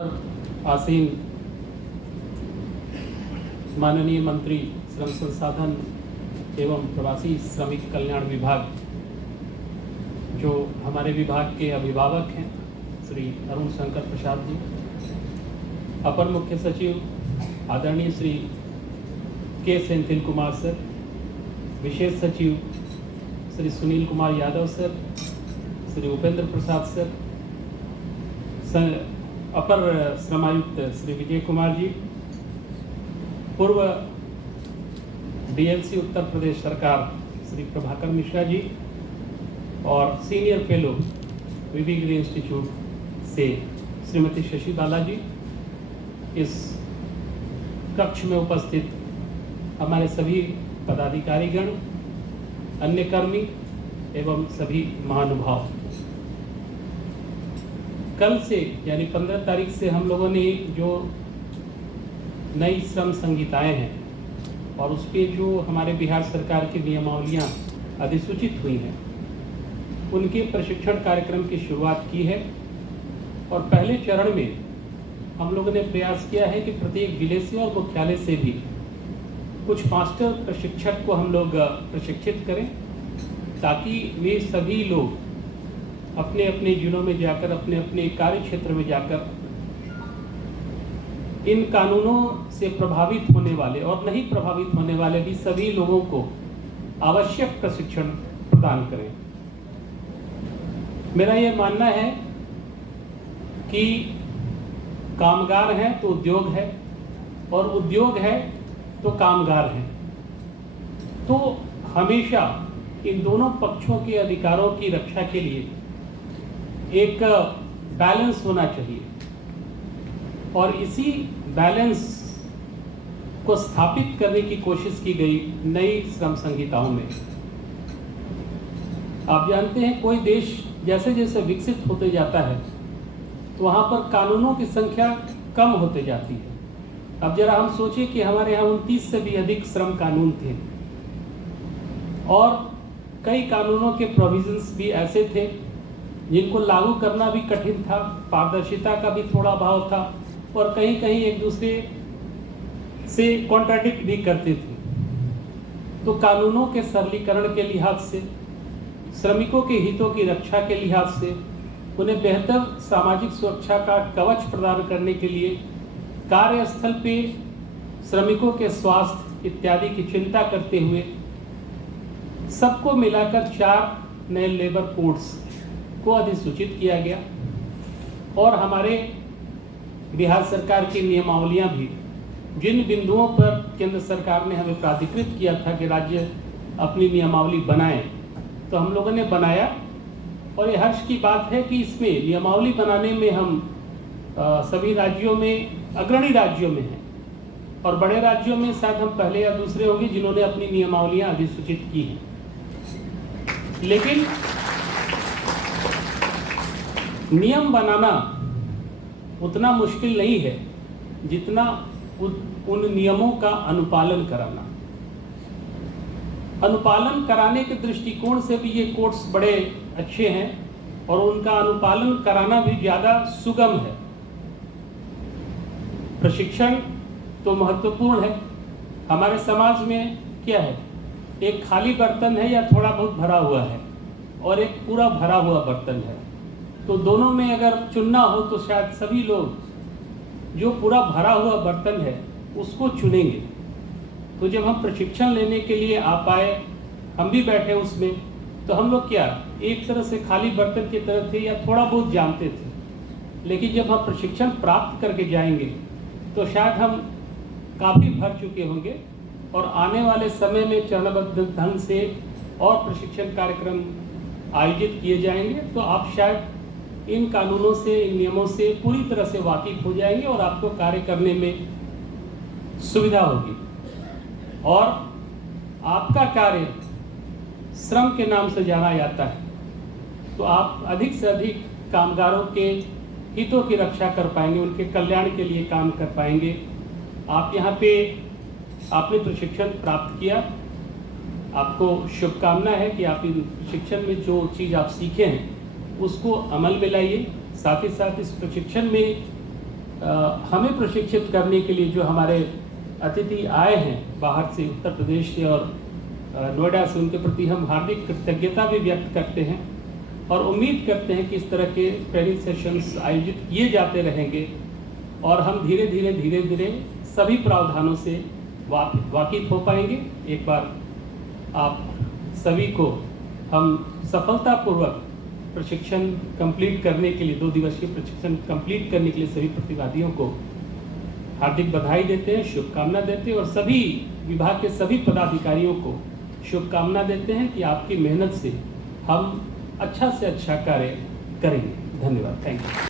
आसीन माननीय मंत्री श्रम संसाधन एवं प्रवासी श्रमिक कल्याण विभाग, जो हमारे विभाग के अभिभावक हैं श्री अरुण शंकर प्रसाद जी, अपर मुख्य सचिव आदरणीय श्री के सेंथिल कुमार सर, विशेष सचिव श्री सुनील कुमार यादव सर, श्री उपेंद्र प्रसाद सर, अपर श्रमायुक्त श्री विजय कुमार जी, पूर्व डीएलसी उत्तर प्रदेश सरकार श्री प्रभाकर मिश्रा जी और सीनियर फेलो वीबी ग्रे इंस्टीट्यूट से श्रीमती शशि बाला जी, इस कक्ष में उपस्थित हमारे सभी पदाधिकारीगण, अन्य कर्मी एवं सभी महानुभाव। कल से यानी 15 तारीख से हम लोगों ने जो नई श्रम संहिताएं हैं और उस पर जो हमारे बिहार सरकार की नियमावलियां अधिसूचित हुई हैं, उनके प्रशिक्षण कार्यक्रम की शुरुआत की है। और पहले चरण में हम लोगों ने प्रयास किया है कि प्रत्येक जिले से और मुख्यालय से भी कुछ मास्टर प्रशिक्षक को हम लोग प्रशिक्षित करें, ताकि वे सभी लोग अपने अपने जिलों में जाकर, अपने अपने कार्य क्षेत्र में जाकर इन कानूनों से प्रभावित होने वाले और नहीं प्रभावित होने वाले भी सभी लोगों को आवश्यक प्रशिक्षण प्रदान करें। मेरा यह मानना है कि कामगार हैं तो उद्योग है और उद्योग है तो कामगार हैं, तो हमेशा इन दोनों पक्षों के अधिकारों की रक्षा के लिए एक बैलेंस होना चाहिए और इसी बैलेंस को स्थापित करने की कोशिश की गई नई श्रम संहिताओं में। आप जानते हैं, कोई देश जैसे जैसे विकसित होते जाता है तो वहां पर कानूनों की संख्या कम होते जाती है। अब जरा हम सोचिए कि हमारे यहाँ 29 से भी अधिक श्रम कानून थे और कई कानूनों के प्रोविजंस भी ऐसे थे जिनको लागू करना भी कठिन था, पारदर्शिता का भी थोड़ा अभाव था और कहीं कहीं एक दूसरे से कॉन्ट्राडिक्ट भी करते थे। तो कानूनों के सरलीकरण के लिहाज से, श्रमिकों के हितों की रक्षा के लिहाज से, उन्हें बेहतर सामाजिक सुरक्षा का कवच प्रदान करने के लिए कार्यस्थल पे श्रमिकों के स्वास्थ्य इत्यादि की चिंता करते हुए सबको मिलाकर 4 नए लेबर कोड्स को अधिसूचित किया गया। और हमारे बिहार सरकार की नियमावलियां भी जिन बिंदुओं पर केंद्र सरकार ने हमें प्राधिकृत किया था कि राज्य अपनी नियमावली बनाएं, तो हम लोगों ने बनाया। और ये हर्ष की बात है कि इसमें नियमावली बनाने में हम सभी राज्यों में अग्रणी राज्यों में हैं और बड़े राज्यों में शायद हम पहले या दूसरे होंगे जिन्होंने अपनी नियमावलियां अधिसूचित की हैं। लेकिन नियम बनाना उतना मुश्किल नहीं है जितना उन नियमों का अनुपालन कराना। अनुपालन कराने के दृष्टिकोण से भी ये कोड्स बड़े अच्छे हैं और उनका अनुपालन कराना भी ज़्यादा सुगम है। प्रशिक्षण तो महत्वपूर्ण है। हमारे समाज में क्या है, एक खाली बर्तन है या थोड़ा बहुत भरा हुआ है और एक पूरा भरा हुआ बर्तन है। तो दोनों में अगर चुनना हो तो शायद सभी लोग जो पूरा भरा हुआ बर्तन है उसको चुनेंगे। तो जब हम प्रशिक्षण लेने के लिए आ पाए, हम भी बैठे उसमें, तो हम लोग क्या एक तरह से खाली बर्तन की तरह थे या थोड़ा बहुत जानते थे। लेकिन जब हम प्रशिक्षण प्राप्त करके जाएंगे तो शायद हम काफ़ी भर चुके होंगे और आने वाले समय में चरणबद्ध ढंग से और प्रशिक्षण कार्यक्रम आयोजित किए जाएंगे तो आप शायद इन कानूनों से, इन नियमों से पूरी तरह से वाकिफ हो जाएंगे और आपको कार्य करने में सुविधा होगी। और आपका कार्य श्रम के नाम से जाना जाता है, तो आप अधिक से अधिक कामगारों के हितों की रक्षा कर पाएंगे, उनके कल्याण के लिए काम कर पाएंगे। आप यहाँ पे आपने प्रशिक्षण प्राप्त किया, आपको शुभकामना है कि आप इन प्रशिक्षण में जो चीज़ आप सीखे हैं उसको अमल में लाइए। साथ ही साथ इस प्रशिक्षण में हमें प्रशिक्षित करने के लिए जो हमारे अतिथि आए हैं बाहर से, उत्तर प्रदेश से और नोएडा से, उनके प्रति हम हार्दिक कृतज्ञता भी व्यक्त करते हैं और उम्मीद करते हैं कि इस तरह के ट्रेनिंग सेशंस आयोजित किए जाते रहेंगे और हम धीरे धीरे सभी प्रावधानों से वाकिफ हो पाएंगे। एक बार आप सभी को हम सफलतापूर्वक प्रशिक्षण कंप्लीट करने के लिए, 2 दिवसीय प्रशिक्षण कंप्लीट करने के लिए सभी प्रतिभागियों को हार्दिक बधाई देते हैं, शुभकामना देते हैं और सभी विभाग के सभी पदाधिकारियों को शुभकामना देते हैं कि आपकी मेहनत से हम अच्छा से अच्छा कार्य करेंगे। धन्यवाद। Thank you.